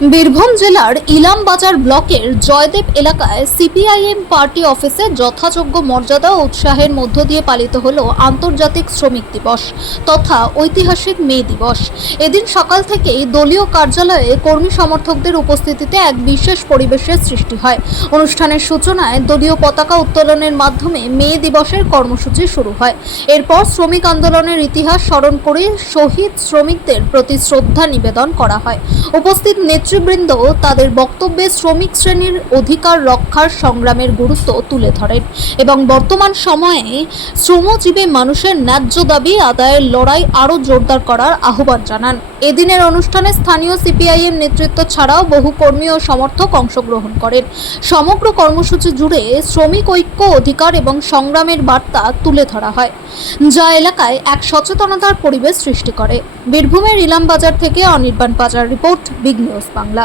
বীরভূম জেলার ইলামবাজার ব্লকের জয়দেব এলাকায় সিপিআইএম পার্টি অফিসে যথাযোগ্য মর্যাদা ও উৎসাহের মধ্য দিয়ে পালিত হলো আন্তর্জাতিক শ্রমিক দিবস তথা ঐতিহাসিক মে দিবস। এদিন সকাল থেকেই দলীয় কার্যালয়ে কর্মী সমর্থকদের উপস্থিতিতে এক বিশেষ পরিবেশের সৃষ্টি হয়। অনুষ্ঠানের সূচনায় দলীয় পতাকা উত্তোলনের মাধ্যমে মে দিবসের কর্মসূচি শুরু হয়। এরপর শ্রমিক আন্দোলনের ইতিহাস স্মরণ করে শহীদ শ্রমিকদের প্রতি শ্রদ্ধা নিবেদন করা হয়। উপস্থিত নেতৃবৃন্দ তাদের বক্তব্যে শ্রমিক শ্রেণীর অধিকার রক্ষার সংগ্রামের গুরুত্ব তুলে ধরেন এবং বর্তমান সময়ে শ্রমজীবী মানুষের ন্যায্য দাবি আদায়ের লড়াই আরও জোরদার করার আহ্বান জানান। এদিনের অনুষ্ঠানে স্থানীয় সিপিআইএম নেতৃত্ব ছাড়াও বহু কর্মী ও সমর্থক অংশগ্রহণ করেন। সমগ্র কর্মসূচি জুড়ে শ্রমিক ঐক্য, অধিকার এবং সংগ্রামের বার্তা তুলে ধরা হয়, যা এলাকায় এক সচেতনতার পরিবেশ সৃষ্টি করে। বীরভূমের ইলামবাজার থেকে অনির্বাণ বাজার রিপোর্ট, বিগ নিউজ বাংলা।